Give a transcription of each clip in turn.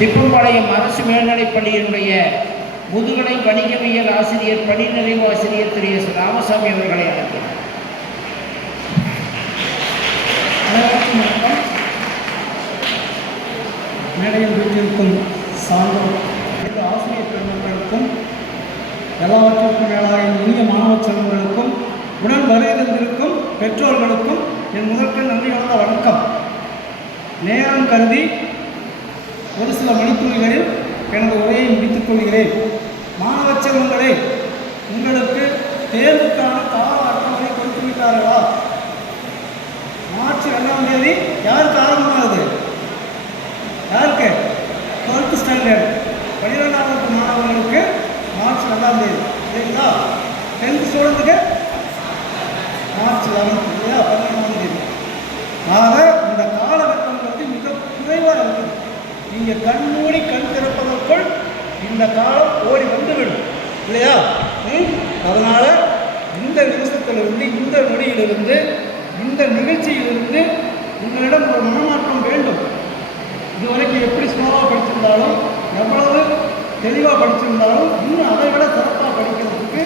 திப்பம்பாளையம் அரசு மேல்நிலைப் பள்ளியினுடைய முதுகலை வணிகவியல் ஆசிரியர் பணி நிறைவு ஆசிரியர் திரு எஸ் ராமசாமி அவர்களை அழைக்கிறேன். அனைவருக்கும் வணக்கம். மேடையில் வீட்டிற்கும் சான்றோர் ஆசிரியர் பெருமக்களுக்கும் எல்லாவற்றிற்கும் மேலாக இனிய மாணவ செல்வங்களுக்கும் உடன் வருகின்றிருக்கும் பெற்றோர்களுக்கும் என் முதற்கு நன்றி கலந்த வணக்கம். நேரம் கருதி ஒரு சில மணித்துளிகளில் எனது உரையை முடித்துக் கொள்கிறேன். மாணவ செல்வங்களே, உங்களுக்கு தேர்வுக்கான கால அட்டவணை கொடுத்து விட்டார்களா? மார்ச் 2ஆம் தேதி யாருக்கு ஆரம்பமாகுது? யாருக்கு? 12th ஸ்டாண்டர்ட் 12ஆம் வகுப்பு மாணவர்களுக்கு மார்ச் 2ஆம் தேதி சரிங்களா? 10th ஸ்டூடெண்ட்டுக்கு மார்ச் 11 இல்லையா? 12ஆம் தேதி. ஆக இந்த காலகட்டம் வந்து மிக குறைவாக இருக்குது. நீங்கள் கண்மூடி கண் திறப்பதற்குள் இந்த காலம் ஓடி வந்துவிடும் இல்லையா? அதனால் இந்த நிமிஷத்திலிருந்து, இந்த நொடியிலிருந்து, இந்த நிகழ்ச்சியிலிருந்து உங்களிடம் ஒரு மனமாற்றம் வேண்டும். இதுவரைக்கும் எப்படி ஸ்லோவாக படிச்சிருந்தாலும், எவ்வளவு தெளிவாக படிச்சிருந்தாலும், இன்னும் அதை விட சிறப்பாக படிக்கிறதுக்கு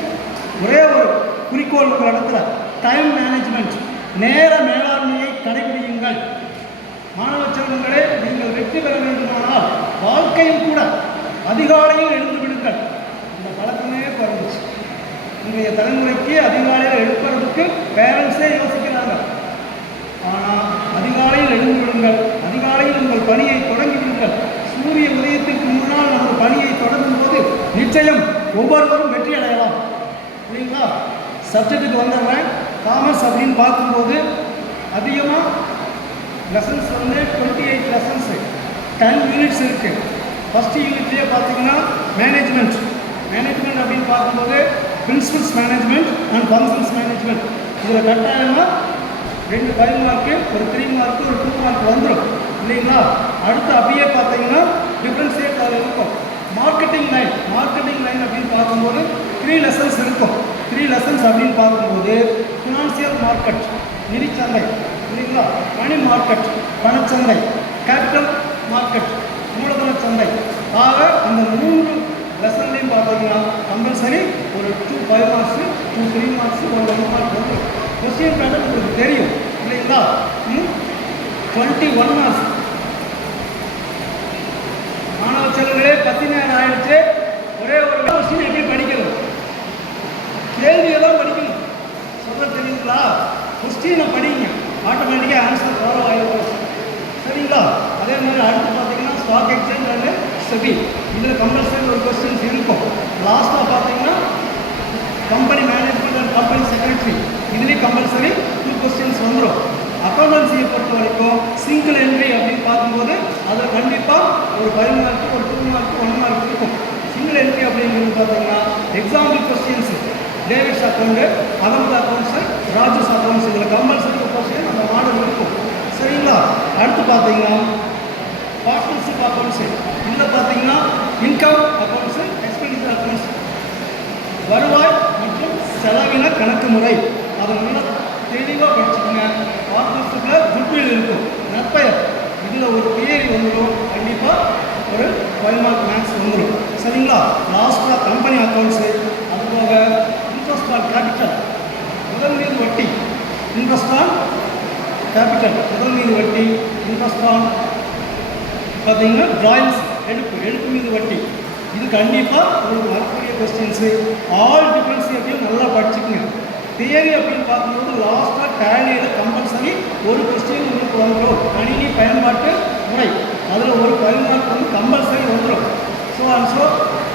ஒரே ஒரு குறிக்கோள் உங்கள் இடத்துல டைம் மேனேஜ்மெண்ட், நேர மேலாண்மையை கடைபிடியுங்கள். மாணவ செல்வங்களே, நீங்கள் வெற்றி பெற வேண்டுமானால் வாழ்க்கையில் கூட அதிகாலையில் எழுந்து விடுங்கள். இந்த பழக்கமே குறைஞ்சிச்சு. இன்றைய தலைமுறைக்கு அதிகாலையில் எழுப்புறதுக்கு பேரண்ட்ஸே யோசிக்கிறாங்க. ஆனால் அதிகாலையில் எழுந்து விடுங்கள். அதிகாலையில் உங்கள் பணியை தொடங்கி விடுங்கள். சூரிய உதயத்திற்கு முன்னால் நம்ம பணியை தொடங்கும் போது நிச்சயம் ஒவ்வொருவரும் வெற்றி அடையலாம் இல்லைங்களா? சப்ஜெக்ட்டுக்கு வந்துடுறேன். காமர்ஸ் அப்படின்னு பார்க்கும்போது அதிகமாக லெசன்ஸ் வந்து 28 லெசன்ஸ், 10 யூனிட்ஸ் இருக்குது. ஃபஸ்ட்டு யூனிட்லேயே பார்த்தீங்கன்னா மேனேஜ்மெண்ட் அப்படின்னு பார்க்கும்போது principles management and functions management. இதில் கட்டாயமாக 2 5 மார்க்கு, ஒரு 3 மார்க்கு, ஒரு 2 மார்க் வந்துடும் இல்லைங்களா? அடுத்து அப்படியே பார்த்தீங்கன்னா டிஃப்ரென்ஷியேட் அதில் இருக்கும். மார்க்கெட்டிங் லைன் அப்படின்னு பார்க்கும்போது 3 லெசன்ஸ் இருக்கும். 3 லெசன்ஸ் அப்படின்னு பார்க்கும்போது ஃபினான்சியல் மார்க்கெட், நிதிச்சந்தை இல்லைங்களா? மணி மார்க்கெட், பணச்சந்தை, கேபிட்டல் மார்க்கெட், மூலதன சந்தை. ஆக அந்த 3 லெசன்லையும் பார்த்தீங்கன்னா கம்பல்சரி ஒரு 2 5 மார்க்ஸு, 2 3 மார்க்ஸு, ஒரு 1 மார்க் வந்து கொஸ்டின் பேட்டர்ன் உங்களுக்கு தெரியும் இல்லைங்களா? 21 மார்க்ஸ். மாணவ செல்வங்களே, 10 நேரம் ஆயிடுச்சு. ஒரே ஒரு கொஸ்டின் எப்படி படிக்கணும்? கேள்வியெல்லாம் படிக்கணும். சொல்ல தெரியுங்களா? கொஸ்டினை படிங்க, ஆட்டோமேட்டிக்காக ஆன்சர் ஃபாலோ ஆகிடும் சரிங்களா? அதே மாதிரி அடுத்து பார்த்தீங்கன்னா ஸ்டாக் எக்ஸ்சேஞ்ச் அண்ட் செபி, இதில் கம்பல்சரி ஒரு கொஸ்டின்ஸ் இருக்கும். லாஸ்ட்டாக பார்த்தீங்கன்னா company management and company secretary, இதுலேயும் கம்பல்சரி 2 கொஸ்டின்ஸ் வந்துடும். அக்கௌண்டன்சியை பொறுத்த வரைக்கும் சிங்கிள் என்ட்ரி அப்படின்னு பார்க்கும்போது அதில் கண்டிப்பாக ஒரு 5 மார்க்கு, ஒரு 2 மார்க்கு, 1 மார்க் இருக்கும். சிங்கிள் என்ட்ரி அப்படிங்கிறது பார்த்தீங்கன்னா example questions, David's account, Ahmed accounts, Raju's accounts, இதில் கம்பல்சரி கொஸ்டின் அந்த மாடல் இருக்கும் சரிங்களா? அடுத்து பார்த்தீங்கன்னா பார்ட்னர்ஷிப் அக்கௌண்ட்ஸு, இதில் பார்த்தீங்கன்னா இன்கம் அக்கௌண்ட்ஸு, எக்ஸ்பெண்டிச்சர் அக்கௌண்ட்ஸ், வருவாய் மற்றும் செலவின கணக்கு முறை. அதை நல்லா தெளிவாக படிச்சுக்கோங்க. பார்ட்னர்ஷிப்பில் குட்வில் இருக்கும், நற்பெயர், இதில் ஒரு தியரி வந்துடும். கண்டிப்பாக ஒரு 5 மார்க் மேக்ஸ் வந்துடும் சரிங்களா? லாஸ்ட்டாக கம்பெனி அக்கௌண்ட்ஸு, அதுபோக இன்ட்ரெஸ்ட் ஆன் கேபிட்டல், முதல் மீது வட்டி, இன்ட்ரெஸ்ட் ஆன் கேபிட்டல், முதல் மீது வட்டி, இன்ட்ரெஸ்ட் ஆன் பார்த்தீங்கன்னா ட்ராயிங்ஸ், எடுப்பு மீது வட்டி. இது கண்டிப்பாக உங்களுக்கு வரக்கூடிய கொஸ்டின்ஸு. ஆல் டிஃப்ரென்ஷியேட்டையும் நல்லா படிச்சுக்கோங்க. தியரி அப்படின்னு பார்க்கும்போது லாஸ்ட்டாக டேலியில் கம்பல்சரி ஒரு கொஸ்டின் உங்களுக்கு வந்துடும். கணினி பயன்பாட்டு முறை, அதில் ஒரு 5 மார்க் வந்து கம்பல்சரி வந்துடும். ஸோ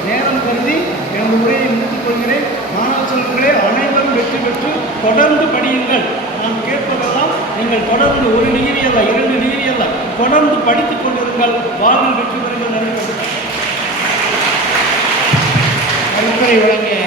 நேரம் கருதி எனது உரையை முடித்துக் கொள்கிறேன். மாணவ செல்வங்களே, அனைவரும் வெற்றி பெற்று தொடர்ந்து படியுங்கள். நான் கேட்பதெல்லாம் நீங்கள் தொடர்ந்து 1 டிகிரி அல்ல, 2 டிகிரி அல்ல, தொடர்ந்து படித்துக் கொண்டிருங்கள். வாழ்வில் வெற்றி பெறுங்கள். நன்றி. வழங்கிய